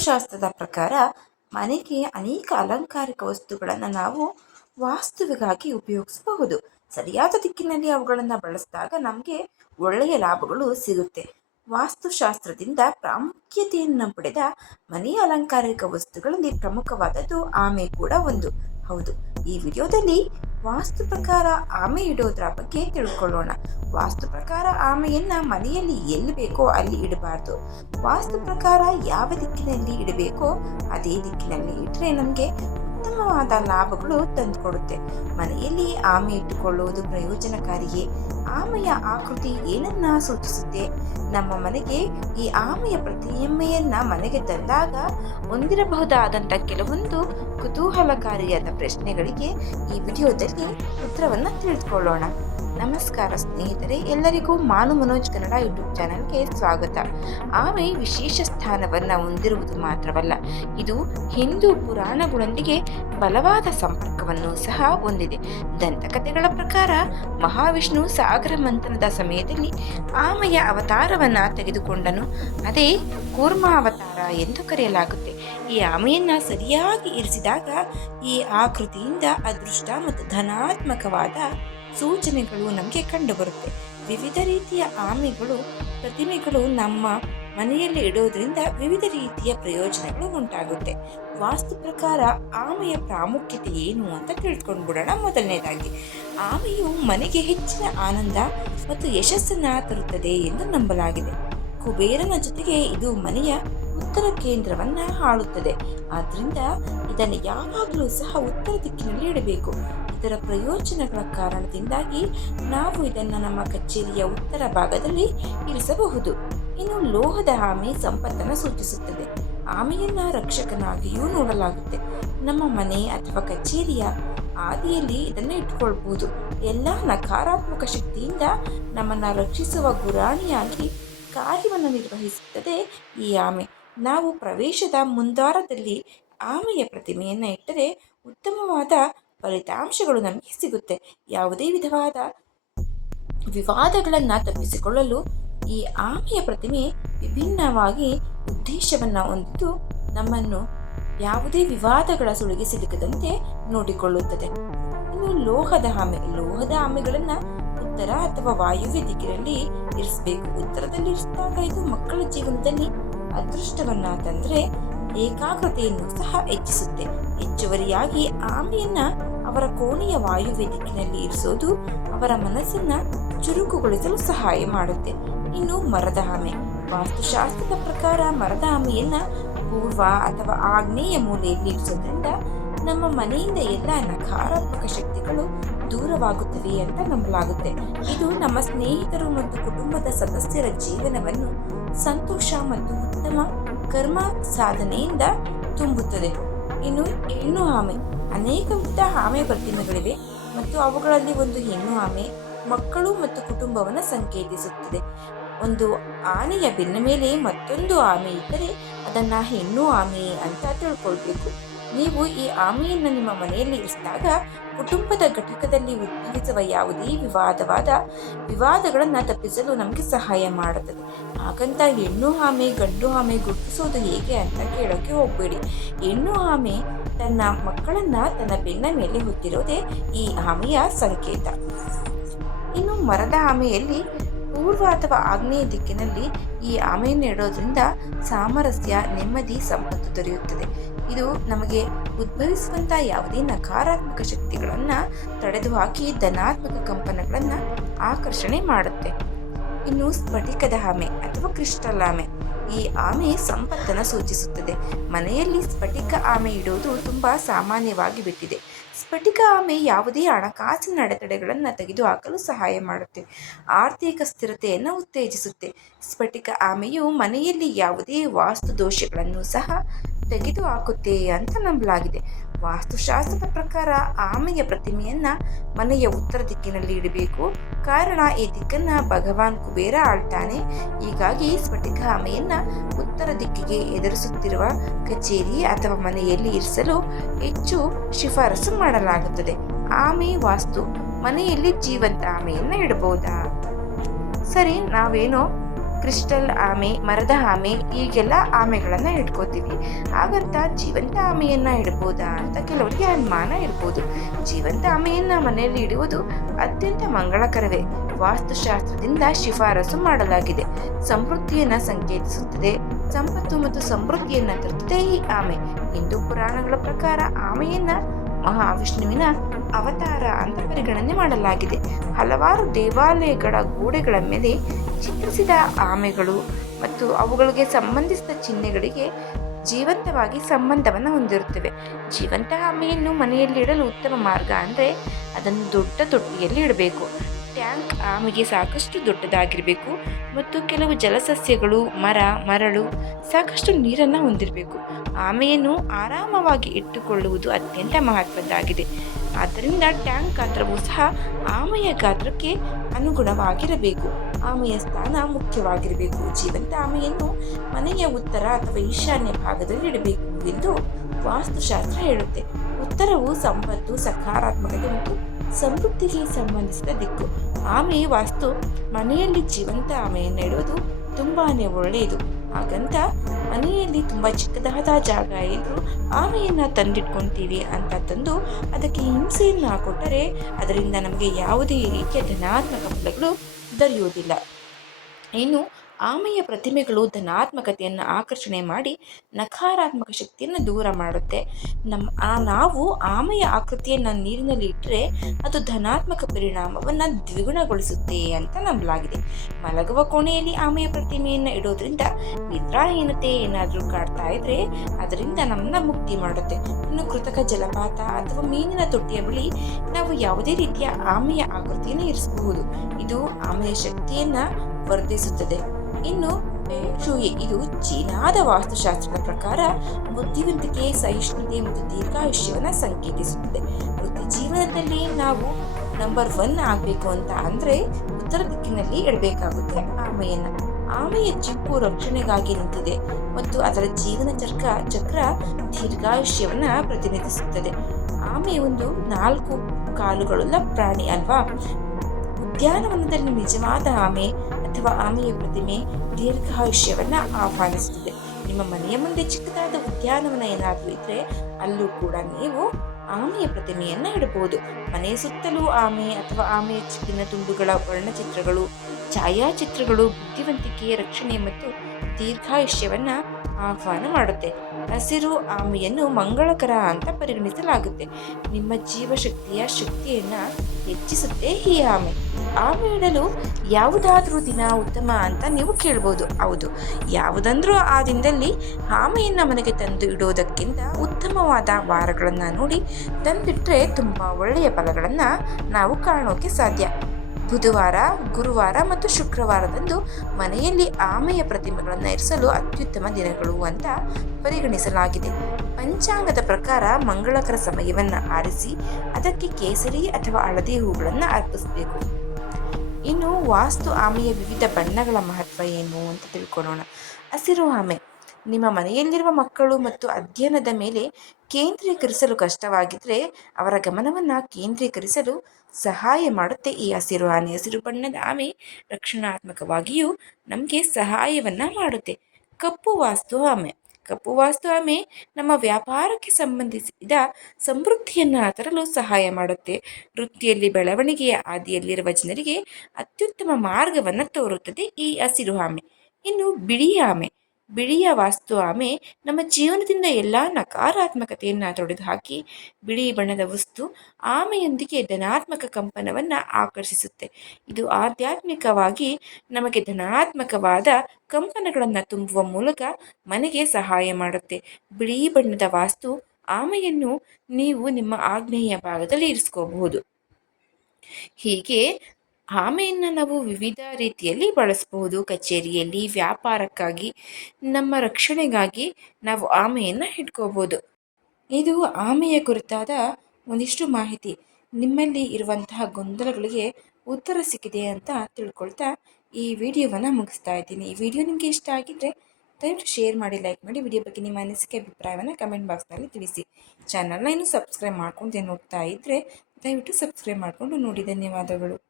ವಾಸ್ತುಶಾಸ್ತ್ರದ ಪ್ರಕಾರ ಮನೆಗೆ ಅನೇಕ ಅಲಂಕಾರಿಕ ವಸ್ತುಗಳನ್ನು ನಾವು ವಾಸ್ತುವಿಗಾಗಿ ಉಪಯೋಗಿಸಬಹುದು. ಸರಿಯಾದ ದಿಕ್ಕಿನಲ್ಲಿ ಅವುಗಳನ್ನು ಬಳಸಿದಾಗ ನಮಗೆ ಒಳ್ಳೆಯ ಲಾಭಗಳು ಸಿಗುತ್ತೆ. ವಾಸ್ತುಶಾಸ್ತ್ರದಿಂದ ಪ್ರಾಮುಖ್ಯತೆಯನ್ನು ಪಡೆದ ಮನೆಯ ಅಲಂಕಾರಿಕ ವಸ್ತುಗಳಲ್ಲಿ ಪ್ರಮುಖವಾದದ್ದು ಆಮೆ ಕೂಡ ಒಂದು. ಹೌದು. ಈ ವಿಡಿಯೋದಲ್ಲಿ ವಾಸ್ತು ಪ್ರಕಾರ ಆಮೆ ಇಡೋದ್ರ ಬಗ್ಗೆ ತಿಳ್ಕೊಳ್ಳೋಣ. ವಾಸ್ತು ಪ್ರಕಾರ ಆಮೆಯನ್ನ ಮನೆಯಲ್ಲಿ ಎಲ್ಲಿ ಬೇಕೋ ಅಲ್ಲಿ ಇಡಬಾರ್ದು. ವಾಸ್ತು ಪ್ರಕಾರ ಯಾವ ದಿಕ್ಕಿನಲ್ಲಿ ಇಡಬೇಕೋ ಅದೇ ದಿಕ್ಕಿನಲ್ಲಿ ಇಟ್ಟರೆ ನಮಗೆ ಉತ್ತಮವಾದ ಲಾಭಗಳು ತಂದುಕೊಡುತ್ತೆ. ಮನೆಯಲ್ಲಿ ಆಮೆ ಇಟ್ಟುಕೊಳ್ಳುವುದು ಪ್ರಯೋಜನಕಾರಿಯೇ? ಆಮೆಯ ಆಕೃತಿ ಏನನ್ನ ಸೂಚಿಸುತ್ತೆ? ನಮ್ಮ ಮನೆಗೆ ಈ ಆಮೆಯ ಪ್ರತಿಮೆಯನ್ನ ಮನೆಗೆ ತಂದಾಗ ಹೊಂದಿರಬಹುದಾದಂಥ ಕೆಲವೊಂದು ಕುತೂಹಲಕಾರಿಯಾದ ಪ್ರಶ್ನೆಗಳಿಗೆ ಈ ವಿಡಿಯೋದಲ್ಲಿ ಉತ್ತರವನ್ನು ತಿಳಿದುಕೊಳ್ಳೋಣ. ನಮಸ್ಕಾರ ಸ್ನೇಹಿತರೆ, ಎಲ್ಲರಿಗೂ ಮಾನು ಮನೋಜ್ ಕನ್ನಡ ಯೂಟ್ಯೂಬ್ ಚಾನಲ್ಗೆ ಸ್ವಾಗತ. ಆಮೆ ವಿಶೇಷ ಸ್ಥಾನವನ್ನು ಹೊಂದಿರುವುದು ಮಾತ್ರವಲ್ಲ, ಇದು ಹಿಂದೂ ಪುರಾಣಗಳೊಂದಿಗೆ ಬಲವಾದ ಸಂಪರ್ಕವನ್ನು ಸಹ ಹೊಂದಿದೆ. ದಂತಕಥೆಗಳ ಪ್ರಕಾರ, ಮಹಾವಿಷ್ಣು ಸಾಗರ ಮಂಥನದ ಸಮಯದಲ್ಲಿ ಆಮೆಯ ಅವತಾರವನ್ನು ತೆಗೆದುಕೊಂಡನು. ಅದೇ ಕೂರ್ಮ ಅವತಾರ ಎಂದು ಕರೆಯಲಾಗುತ್ತೆ. ಈ ಆಮೆಯನ್ನು ಸರಿಯಾಗಿ ಇರಿಸಿದಾಗ ಈ ಆಕೃತಿಯಿಂದ ಅದೃಷ್ಟ ಮತ್ತು ಧನಾತ್ಮಕವಾದ ಸೂಚನೆಗಳು ನಮಗೆ ಕಂಡುಬರುತ್ತೆ. ವಿವಿಧ ರೀತಿಯ ಆಮೆಗಳು, ಪ್ರತಿಮೆಗಳು ನಮ್ಮ ಮನೆಯಲ್ಲಿ ಇಡೋದ್ರಿಂದ ವಿವಿಧ ರೀತಿಯ ಪ್ರಯೋಜನಗಳು ಉಂಟಾಗುತ್ತೆ. ವಾಸ್ತು ಪ್ರಕಾರ ಆಮೆಯ ಪ್ರಾಮುಖ್ಯತೆ ಏನು ಅಂತ ತಿಳ್ಕೊಂಡ್ಬಿಡೋಣ ಮೊದಲನೇದಾಗಿ. ಆಮೆಯು ಮನೆಗೆ ಹೆಚ್ಚಿನ ಆನಂದ ಮತ್ತು ಯಶಸ್ಸನ್ನು ತರುತ್ತದೆ ಎಂದು ನಂಬಲಾಗಿದೆ. ಕುಬೇರನ ಜೊತೆಗೆ ಇದು ಮನೆಯ ಉತ್ತರ ಕೇಂದ್ರವನ್ನ ಹಾಳುತ್ತದೆ ಆದ್ದರಿಂದ ಇದನ್ನು ಯಾವಾಗಲೂ ಸಹ ಉತ್ತರ ದಿಕ್ಕಿನಲ್ಲಿ ಇಡಬೇಕು. ಇದರ ಪ್ರಯೋಜನಗಳ ಕಾರಣದಿಂದಾಗಿ ನಾವು ಇದನ್ನು ನಮ್ಮ ಕಚೇರಿಯ ಉತ್ತರ ಭಾಗದಲ್ಲಿ ಇರಿಸಬಹುದು. ಇನ್ನು ಲೋಹದ ಆಮೆ ಸಂಪತ್ತನ್ನು ಸೂಚಿಸುತ್ತದೆ. ಆಮೆಯನ್ನ ರಕ್ಷಕನಾಗಿಯೂ ನೋಡಲಾಗುತ್ತೆ. ನಮ್ಮ ಮನೆ ಅಥವಾ ಕಚೇರಿಯ ಆದಿಯಲ್ಲಿ ಇದನ್ನು ಇಟ್ಕೊಳ್ಬಹುದು ಎಲ್ಲ ನಕಾರಾತ್ಮಕ ಶಕ್ತಿಯಿಂದ ನಮ್ಮನ್ನು ರಕ್ಷಿಸುವ ಗುರಾಣಿಯಾಗಿ ಕಾರ್ಯವನ್ನು ನಿರ್ವಹಿಸುತ್ತದೆ ಈ ಆಮೆ. ನಾವು ಪ್ರವೇಶದ ಮುಂದಾರದಲ್ಲಿ ಆಮೆಯ ಪ್ರತಿಮೆಯನ್ನು ಇಟ್ಟರೆ ಉತ್ತಮವಾದ ಫಲಿತಾಂಶಗಳು ನಮಗೆ ಸಿಗುತ್ತೆ. ಯಾವುದೇ ವಿಧವಾದ ವಿವಾದಗಳನ್ನು ತಪ್ಪಿಸಿಕೊಳ್ಳಲು ಈ ಆಮೆಯ ಪ್ರತಿಮೆ ವಿಭಿನ್ನವಾಗಿ ಉದ್ದೇಶವನ್ನು ಹೊಂದಿದ್ದು ನಮ್ಮನ್ನು ಯಾವುದೇ ವಿವಾದಗಳ ಸುಳಿಗೆ ಸಿಲುಕದಂತೆ ನೋಡಿಕೊಳ್ಳುತ್ತದೆ. ಇನ್ನು ಲೋಹದ ಆಮೆ, ಲೋಹದ ಆಮೆಗಳನ್ನು ಉತ್ತರ ಅಥವಾ ವಾಯುವ್ಯ ದಿಕ್ಕಿನಲ್ಲಿ ಇರಿಸಬೇಕು. ಉತ್ತರದಲ್ಲಿ ಇರಿಸಿದಾಗ ಇದು ಮಕ್ಕಳ ಜೀವನದಲ್ಲಿ ಅದೃಷ್ಟವನ್ನ ತಂದ್ರೆ ಏಕಾಗ್ರತೆಯನ್ನು ಸಹ ಹೆಚ್ಚಿಸುತ್ತೆ. ಹೆಚ್ಚುವರಿಯಾಗಿ ಆಮೆಯನ್ನ ಅವರ ಕೋಣೆಯ ವಾಯುವ್ಯ ದಿಕ್ಕಿನಲ್ಲಿ ಇರಿಸೋದು ಅವರ ಮನಸ್ಸನ್ನ ಚುರುಕುಗೊಳಿಸಲು ಸಹಾಯ ಮಾಡುತ್ತೆ. ಇನ್ನು ಮರದ ಆಮೆ. ವಾಸ್ತುಶಾಸ್ತ್ರದ ಪ್ರಕಾರ ಮರದ ಆಮೆಯನ್ನ ಪೂರ್ವ ಅಥವಾ ಆಗ್ನೇಯ ಮೂಲೆಯಲ್ಲಿ ಇರಿಸೋದ್ರಿಂದ ನಮ್ಮ ಮನೆಯಿಂದ ಎಲ್ಲ ನಕಾರಾತ್ಮಕ ಶಕ್ತಿಗಳು ದೂರವಾಗುತ್ತವೆ ಅಂತ ನಂಬಲಾಗುತ್ತೆ. ಇದು ನಮ್ಮ ಸ್ನೇಹಿತರು ಮತ್ತು ಕುಟುಂಬದ ಸದಸ್ಯರ ಜೀವನವನ್ನು ಸಂತೋಷ ಮತ್ತು ಉತ್ತಮ ಕರ್ಮ ಸಾಧನೆಯಿಂದ ತುಂಬುತ್ತದೆ. ಇನ್ನು ಹೆಣ್ಣು ಆಮೆ. ಅನೇಕ ವಿಧ ಆಮೆ ಪ್ರತಿಮೆಗಳಿವೆ ಮತ್ತು ಅವುಗಳಲ್ಲಿ ಒಂದು ಹೆಣ್ಣು ಆಮೆ ಮಕ್ಕಳು ಮತ್ತು ಕುಟುಂಬವನ್ನು ಸಂಕೇತಿಸುತ್ತದೆ. ಒಂದು ಆನೆಯ ಬೆನ್ನ ಮೇಲೆ ಮತ್ತೊಂದು ಆಮೆ ಇದ್ದರೆ ಅದನ್ನು ಹೆಣ್ಣು ಆಮೆ ಅಂತ ತಿಳ್ಕೊಳ್ಬೇಕು. ನೀವು ಈ ಆಮೆಯನ್ನು ನಿಮ್ಮ ಮನೆಯಲ್ಲಿ ಇರಿಸಿದಾಗ ಕುಟುಂಬದ ಘಟಕದಲ್ಲಿ ಉದ್ಭವಿಸುವ ಯಾವುದೇ ವಿವಾದವಾದ ವಿವಾದಗಳನ್ನು ತಪ್ಪಿಸಲು ನಮಗೆ ಸಹಾಯ ಮಾಡುತ್ತದೆ. ಹಾಗಂತ ಹೆಣ್ಣು ಆಮೆ ಗಂಡು ಆಮೆ ಗುರುತಿಸೋದು ಹೇಗೆ ಅಂತ ಕೇಳೋಕ್ಕೆ ಹೋಗಬೇಡಿ. ಹೆಣ್ಣು ಆಮೆ ತನ್ನ ಮಕ್ಕಳನ್ನ ತನ್ನ ಬೆನ್ನ ಮೇಲೆ ಹೊತ್ತಿರೋದೇ ಈ ಆಮೆಯ ಸಂಕೇತ. ಇನ್ನು ಮರದ ಆಮೆಯಲ್ಲಿ ಪೂರ್ವ ಅಥವಾ ಆಗ್ನೇಯ ದಿಕ್ಕಿನಲ್ಲಿ ಈ ಆಮೆಯನ್ನು ಇಡೋದ್ರಿಂದ ಸಾಮರಸ್ಯ, ನೆಮ್ಮದಿ, ಸಂಪತ್ತು ದೊರೆಯುತ್ತದೆ. ಇದು ನಮಗೆ ಉದ್ಭವಿಸುವಂಥ ಯಾವುದೇ ನಕಾರಾತ್ಮಕ ಶಕ್ತಿಗಳನ್ನು ತಡೆದು ಹಾಕಿ ಧನಾತ್ಮಕ ಕಂಪನಗಳನ್ನು ಆಕರ್ಷಣೆ ಮಾಡುತ್ತೆ. ಇನ್ನು ಸ್ಫಟಿಕದ ಆಮೆ ಅಥವಾ ಕ್ರಿಸ್ಟಲ್ ಆಮೆ ಈ ಆಮೆ ಸಂಪತ್ತನ್ನು ಸೂಚಿಸುತ್ತದೆ. ಮನೆಯಲ್ಲಿ ಸ್ಫಟಿಕ ಆಮೆ ಇಡುವುದು ತುಂಬ ಸಾಮಾನ್ಯವಾಗಿ ಬಿಟ್ಟಿದೆ. ಸ್ಫಟಿಕ ಆಮೆ ಯಾವುದೇ ಹಣಕಾಸಿನ ಅಡೆತಡೆಗಳನ್ನು ತೆಗೆದುಹಾಕಲು ಸಹಾಯ ಮಾಡುತ್ತೆ. ಆರ್ಥಿಕ ಸ್ಥಿರತೆಯನ್ನು ಉತ್ತೇಜಿಸುತ್ತೆ. ಸ್ಫಟಿಕ ಆಮೆಯು ಮನೆಯಲ್ಲಿ ಯಾವುದೇ ವಾಸ್ತು ದೋಷಗಳನ್ನು ಸಹ ತೆಗೆದುಹಾಕುತ್ತೆ ಅಂತ ನಂಬಲಾಗಿದೆ. ವಾಸ್ತುಶಾಸ್ತ್ರದ ಪ್ರಕಾರ ಆಮೆಯ ಪ್ರತಿಮೆಯನ್ನು ಮನೆಯ ಉತ್ತರ ದಿಕ್ಕಿನಲ್ಲಿ ಇಡಬೇಕು. ಕಾರಣ, ಈ ದಿಕ್ಕನ್ನ ಭಗವಾನ್ ಕುಬೇರ ಆಳ್ತಾನೆ. ಹೀಗಾಗಿ ಸ್ಫಟಿಕ ಆಮೆಯನ್ನು ಉತ್ತರ ದಿಕ್ಕಿಗೆ ಎದುರಿಸುತ್ತಿರುವ ಕಚೇರಿ ಅಥವಾ ಮನೆಯಲ್ಲಿ ಇರಿಸಲು ಹೆಚ್ಚು ಶಿಫಾರಸು ಮಾಡಲಾಗುತ್ತದೆ. ಆಮೆ ವಾಸ್ತು ಮನೆಯಲ್ಲಿ ಜೀವಂತ ಆಮೆಯನ್ನು ಇಡಬಹುದಾ? ಸರಿ, ನಾವೇನೋ ಕ್ರಿಸ್ಟಲ್ ಆಮೆ, ಮರದ ಆಮೆ, ಈಗೆಲ್ಲ ಆಮೆಗಳನ್ನು ಇಟ್ಕೋತೀವಿ. ಹಾಗಂತ ಜೀವಂತ ಆಮೆಯನ್ನು ಇಡ್ಬೋದಾ ಅಂತ ಕೆಲವರಿಗೆ ಅನುಮಾನ ಇರ್ಬೋದು. ಜೀವಂತ ಆಮೆಯನ್ನು ಮನೆಯಲ್ಲಿ ಇಡುವುದು ಅತ್ಯಂತ ಮಂಗಳಕರವೇ. ವಾಸ್ತುಶಾಸ್ತ್ರದಿಂದ ಶಿಫಾರಸು ಮಾಡಲಾಗಿದೆ. ಸಮೃದ್ಧಿಯನ್ನ ಸಂಕೇತಿಸುತ್ತದೆ. ಸಂಪತ್ತು ಮತ್ತು ಸಮೃದ್ಧಿಯನ್ನು ತರುತ್ತದೆ ಈ ಆಮೆ. ಹಿಂದೂ ಪುರಾಣಗಳ ಪ್ರಕಾರ ಆಮೆಯನ್ನ ಮಹಾವಿಷ್ಣುವಿನ ಅವತಾರ ಅಂತ ಪರಿಗಣನೆ ಮಾಡಲಾಗಿದೆ. ಹಲವಾರು ದೇವಾಲಯಗಳ ಗೋಡೆಗಳ ಮೇಲೆ ಚಿತ್ರಿಸಿದ ಆಮೆಗಳು ಮತ್ತು ಅವುಗಳಿಗೆ ಸಂಬಂಧಿಸಿದ ಚಿಹ್ನೆಗಳಿಗೆ ಜೀವಂತವಾಗಿ ಸಂಬಂಧವನ್ನು ಹೊಂದಿರುತ್ತವೆ. ಜೀವಂತ ಆಮೆಯನ್ನು ಮನೆಯಲ್ಲಿ ಇಡಲು ಉತ್ತಮ ಮಾರ್ಗ ಅಂದರೆ ಅದನ್ನು ದೊಡ್ಡ ತೊಟ್ಟಿಯಲ್ಲಿ ಇಡಬೇಕು. ಟ್ಯಾಂಕ್ ಆಮೆಗೆ ಸಾಕಷ್ಟು ದೊಡ್ಡದಾಗಿರಬೇಕು ಮತ್ತು ಕೆಲವು ಜಲಸಸ್ಯಗಳು, ಮರ, ಮರಳು ಸಾಕಷ್ಟು ನೀರನ್ನು ಹೊಂದಿರಬೇಕು. ಆಮೆಯನ್ನು ಆರಾಮವಾಗಿ ಇಟ್ಟುಕೊಳ್ಳುವುದು ಅತ್ಯಂತ ಮಹತ್ವದ್ದಾಗಿದೆ. ಆದ್ದರಿಂದ ಟ್ಯಾಂಕ್ ಗಾತ್ರವು ಸಹ ಆಮೆಯ ಗಾತ್ರಕ್ಕೆ ಅನುಗುಣವಾಗಿರಬೇಕು. ಆಮೆಯ ಸ್ಥಾನ ಮುಖ್ಯವಾಗಿರಬೇಕು. ಜೀವಂತ ಆಮೆಯನ್ನು ಮನೆಯ ಉತ್ತರ ಅಥವಾ ಈಶಾನ್ಯ ಭಾಗದಲ್ಲಿ ಇಡಬೇಕು ಎಂದು ವಾಸ್ತುಶಾಸ್ತ್ರ ಹೇಳುತ್ತೆ. ಉತ್ತರವು ಸಂಪತ್ತು, ಸಕಾರಾತ್ಮಕತೆ ಮತ್ತು ಸಮೃದ್ಧಿಗೆ ಸಂಬಂಧಿಸಿದ ದಿಕ್ಕು. ಆಮೆ ವಾಸ್ತು ಮನೆಯಲ್ಲಿ ಜೀವಂತ ಆಮೆಯನ್ನು ಇಡುವುದು ತುಂಬಾ ಒಳ್ಳೆಯದು. ಹಾಗಂತ ಮನೆಯಲ್ಲಿ ತುಂಬ ಚಿಕ್ಕದಾದ ಜಾಗ ಇದ್ದರೂ ಆಮೆಯನ್ನು ತಂದಿಟ್ಕೊತೀವಿ ಅಂತ ತಂದು ಅದಕ್ಕೆ ಹಿಂಸೆಯನ್ನು ಕೊಟ್ಟರೆ ಅದರಿಂದ ನಮಗೆ ಯಾವುದೇ ರೀತಿಯ ಧನಾತ್ಮಕ ಫಲಗಳು ದೊರೆಯುವುದಿಲ್ಲ. ಇನ್ನು ಆಮೆಯ ಪ್ರತಿಮೆಗಳು ಧನಾತ್ಮಕತೆಯನ್ನು ಆಕರ್ಷಣೆ ಮಾಡಿ ನಕಾರಾತ್ಮಕ ಶಕ್ತಿಯನ್ನು ದೂರ ಮಾಡುತ್ತೆ. ನಮ್ಮ ನಾವು ಆಮೆಯ ಆಕೃತಿಯನ್ನು ನೀರಿನಲ್ಲಿ ಇಟ್ಟರೆ ಅದು ಧನಾತ್ಮಕ ಪರಿಣಾಮವನ್ನು ದ್ವಿಗುಣಗೊಳಿಸುತ್ತೆ ಅಂತ ನಂಬಲಾಗಿದೆ. ಮಲಗುವ ಕೋಣೆಯಲ್ಲಿ ಆಮೆಯ ಪ್ರತಿಮೆಯನ್ನು ಇಡೋದ್ರಿಂದ ನಿದ್ರಾಹೀನತೆ ಏನಾದರೂ ಕಾಡ್ತಾ ಇದ್ರೆ ಅದರಿಂದ ನಮ್ಮನ್ನ ಮುಕ್ತಿ ಮಾಡುತ್ತೆ. ಇನ್ನು ಕೃತಕ ಜಲಪಾತ ಅಥವಾ ಮೀನಿನ ತೊಟ್ಟಿಯ ಬಳಿ ನಾವು ಯಾವುದೇ ರೀತಿಯ ಆಮೆಯ ಆಕೃತಿಯನ್ನು ಇರಿಸಬಹುದು. ಇದು ಆಮೆಯ ಶಕ್ತಿಯನ್ನ ವರ್ಧಿಸುತ್ತದೆ. ಇನ್ನು ಶೂಯಿ ಇದು ಚೀನಾದ ವಾಸ್ತುಶಾಸ್ತ್ರದ ಪ್ರಕಾರ ಬುದ್ಧಿವಂತಿಕೆ ಸಹಿಷ್ಣುತೆ ಮತ್ತು ದೀರ್ಘಾಯುಷ್ಯವನ್ನು ಸಂಕೇತಿಸುತ್ತದೆ. ವೃತ್ತಿ ಜೀವನದಲ್ಲಿ ನಾವು ನಂಬರ್ ಒನ್ ಆಗಬೇಕು ಅಂತ ಅಂದರೆ ಉತ್ತರ ದಿಕ್ಕಿನಲ್ಲಿ ಇಡಬೇಕಾಗುತ್ತೆ ಆಮೆಯನ್ನು. ಆಮೆಯ ಚಿಪ್ಪು ರಕ್ಷಣೆಗಾಗಿ ನಿಂತಿದೆ ಮತ್ತು ಅದರ ಜೀವನ ಚಕ್ರ ಚಕ್ರ ದೀರ್ಘಾಯುಷ್ಯವನ್ನು ಪ್ರತಿನಿಧಿಸುತ್ತದೆ. ಆಮೆ ಒಂದು ನಾಲ್ಕು ಕಾಲುಗಳುಳ್ಳ ಪ್ರಾಣಿ ಅಲ್ವಾ? ಉದ್ಯಾನವನದಲ್ಲಿ ನಿಜವಾದ ಆಮೆ ಅಥವಾ ಆಮೆಯ ಪ್ರತಿಮೆ ದೀರ್ಘಾಯುಷ್ಯವನ್ನು ಆಹ್ವಾನಿಸುತ್ತದೆ. ನಿಮ್ಮ ಮನೆಯ ಮುಂದೆ ಚಿಕ್ಕದಾದ ಉದ್ಯಾನವನ ಏನಾದರೂ ಇದ್ರೆ ಅಲ್ಲೂ ಕೂಡ ನೀವು ಆಮೆಯ ಪ್ರತಿಮೆಯನ್ನು ಇಡಬಹುದು. ಮನೆಯ ಸುತ್ತಲೂ ಆಮೆ ಅಥವಾ ಆಮೆಯ ಚಿಕ್ಕಿನ ತುಂಡುಗಳ ವರ್ಣಚಿತ್ರಗಳು, ಛಾಯಾಚಿತ್ರಗಳು, ಬುದ್ಧಿವಂತಿಕೆಯ ರಕ್ಷಣೆ ಮತ್ತು ದೀರ್ಘಾಯುಷ್ಯವನ್ನ ಆಹ್ವಾನ ಮಾಡುತ್ತೆ. ಹಸಿರು ಆಮೆಯನ್ನು ಮಂಗಳಕರ ಅಂತ ಪರಿಗಣಿಸಲಾಗುತ್ತೆ. ನಿಮ್ಮ ಜೀವಶಕ್ತಿಯ ಶಕ್ತಿಯನ್ನ ಹೆಚ್ಚಿಸುತ್ತೆ ಈ ಆಮೆ ಆಮೆ ಮೇಡಲು ಯಾವುದಾದ್ರೂ ದಿನ ಉತ್ತಮ ಅಂತ ನೀವು ಕೇಳ್ಬೋದು. ಹೌದು. ಯಾವುದಂದ್ರೂ ಆ ದಿನದಲ್ಲಿ ಆಮೆಯನ್ನು ಮನೆಗೆ ತಂದು ಇಡೋದಕ್ಕಿಂತ ಉತ್ತಮವಾದ ವಾರಗಳನ್ನು ನೋಡಿ ತಂದಿಟ್ಟರೆ ತುಂಬ ಒಳ್ಳೆಯ ಫಲಗಳನ್ನು ನಾವು ಕಾಣೋಕೆ ಸಾಧ್ಯ. ಬುಧವಾರ, ಗುರುವಾರ ಮತ್ತು ಶುಕ್ರವಾರದಂದು ಮನೆಯಲ್ಲಿ ಆಮೆಯ ಪ್ರತಿಮೆಗಳನ್ನು ಇರಿಸಲು ಅತ್ಯುತ್ತಮ ದಿನಗಳು ಅಂತ ಪರಿಗಣಿಸಲಾಗಿದೆ. ಪಂಚಾಂಗದ ಪ್ರಕಾರ ಮಂಗಳಕರ ಸಮಯವನ್ನು ಆರಿಸಿ, ಅದಕ್ಕೆ ಕೇಸರಿ ಅಥವಾ ಹಳದಿ ಹೂಗಳನ್ನು ಅರ್ಪಿಸಬೇಕು. ಇನ್ನು ವಾಸ್ತು ಆಮೆಯ ವಿವಿಧ ಬಣ್ಣಗಳ ಮಹತ್ವ ಏನು ಅಂತ ತಿಳ್ಕೊಳ್ಳೋಣ. ಹಸಿರು ಆಮೆ. ನಿಮ್ಮ ಮನೆಯಲ್ಲಿರುವ ಮಕ್ಕಳು ಮತ್ತು ಅಧ್ಯಯನದ ಮೇಲೆ ಕೇಂದ್ರೀಕರಿಸಲು ಕಷ್ಟವಾಗಿದ್ದರೆ ಅವರ ಗಮನವನ್ನು ಕೇಂದ್ರೀಕರಿಸಲು ಸಹಾಯ ಮಾಡುತ್ತೆ ಈ ಹಸಿರು ಆನೆ. ಹಸಿರು ಬಣ್ಣದ ಆಮೆ ರಕ್ಷಣಾತ್ಮಕವಾಗಿಯೂ ನಮಗೆ ಸಹಾಯವನ್ನು ಮಾಡುತ್ತೆ. ಕಪ್ಪು ವಾಸ್ತು ಆಮೆ. ಕಪ್ಪು ವಾಸ್ತು ಆಮೆ ನಮ್ಮ ವ್ಯಾಪಾರಕ್ಕೆ ಸಂಬಂಧಿಸಿದ ಸಮೃದ್ಧಿಯನ್ನು ತರಲು ಸಹಾಯ ಮಾಡುತ್ತೆ. ವೃತ್ತಿಯಲ್ಲಿ ಬೆಳವಣಿಗೆಯ ಆದಿಯಲ್ಲಿರುವ ಜನರಿಗೆ ಅತ್ಯುತ್ತಮ ಮಾರ್ಗವನ್ನು ತೋರುತ್ತದೆ ಈ ಹಸಿರು ಆಮೆ. ಇನ್ನು ಬಿಳಿ ಆಮೆ. ಬಿಳಿಯ ವಾಸ್ತು ಆಮೆ ನಮ್ಮ ಜೀವನದಿಂದ ಎಲ್ಲ ನಕಾರಾತ್ಮಕತೆಯನ್ನು ತೊಡೆದುಹಾಕಿ ಬಿಳಿ ಬಣ್ಣದ ವಸ್ತು ಆಮೆಯೊಂದಿಗೆ ಧನಾತ್ಮಕ ಕಂಪನವನ್ನು ಆಕರ್ಷಿಸುತ್ತೆ. ಇದು ಆಧ್ಯಾತ್ಮಿಕವಾಗಿ ನಮಗೆ ಧನಾತ್ಮಕವಾದ ಕಂಪನಗಳನ್ನು ತುಂಬುವ ಮೂಲಕ ಮನೆಗೆ ಸಹಾಯ ಮಾಡುತ್ತೆ. ಬಿಳಿ ಬಣ್ಣದ ವಾಸ್ತು ಆಮೆಯನ್ನು ನೀವು ನಿಮ್ಮ ಆಗ್ನೇಯ ಭಾಗದಲ್ಲಿ ಇರಿಸ್ಕೋಬಹುದು. ಹೀಗೆ ಆಮೆಯನ್ನು ನಾವು ವಿವಿಧ ರೀತಿಯಲ್ಲಿ ಬಳಸಬಹುದು. ಕಚೇರಿಯಲ್ಲಿ ವ್ಯಾಪಾರಕ್ಕಾಗಿ, ನಮ್ಮ ರಕ್ಷಣೆಗಾಗಿ ನಾವು ಆಮೆಯನ್ನು ಇಟ್ಕೋಬೋದು. ಇದು ಆಮೆಯ ಕುರಿತಾದ ಒಂದಿಷ್ಟು ಮಾಹಿತಿ. ನಿಮ್ಮಲ್ಲಿ ಇರುವಂತಹ ಗೊಂದಲಗಳಿಗೆ ಉತ್ತರ ಸಿಕ್ಕಿದೆ ಅಂತ ತಿಳ್ಕೊಳ್ತಾ ಈ ವಿಡಿಯೋವನ್ನು ಮುಗಿಸ್ತಾ ಇದ್ದೀನಿ. ಈ ವಿಡಿಯೋ ನಿಮಗೆ ಇಷ್ಟ ಆಗಿದ್ದರೆ ದಯವಿಟ್ಟು ಶೇರ್ ಮಾಡಿ, ಲೈಕ್ ಮಾಡಿ. ವಿಡಿಯೋ ಬಗ್ಗೆ ನಿಮ್ಮ ಅನಿಸಿಕೆ, ಅಭಿಪ್ರಾಯವನ್ನು ಕಮೆಂಟ್ ಬಾಕ್ಸ್ನಲ್ಲಿ ತಿಳಿಸಿ. ಚಾನಲ್ನ ಇನ್ನೂ ಸಬ್ಸ್ಕ್ರೈಬ್ ಮಾಡ್ಕೊಂಡು ನೋಡ್ತಾ ಇದ್ದರೆ ದಯವಿಟ್ಟು ಸಬ್ಸ್ಕ್ರೈಬ್ ಮಾಡಿಕೊಂಡು ನೋಡಿ. ಧನ್ಯವಾದಗಳು.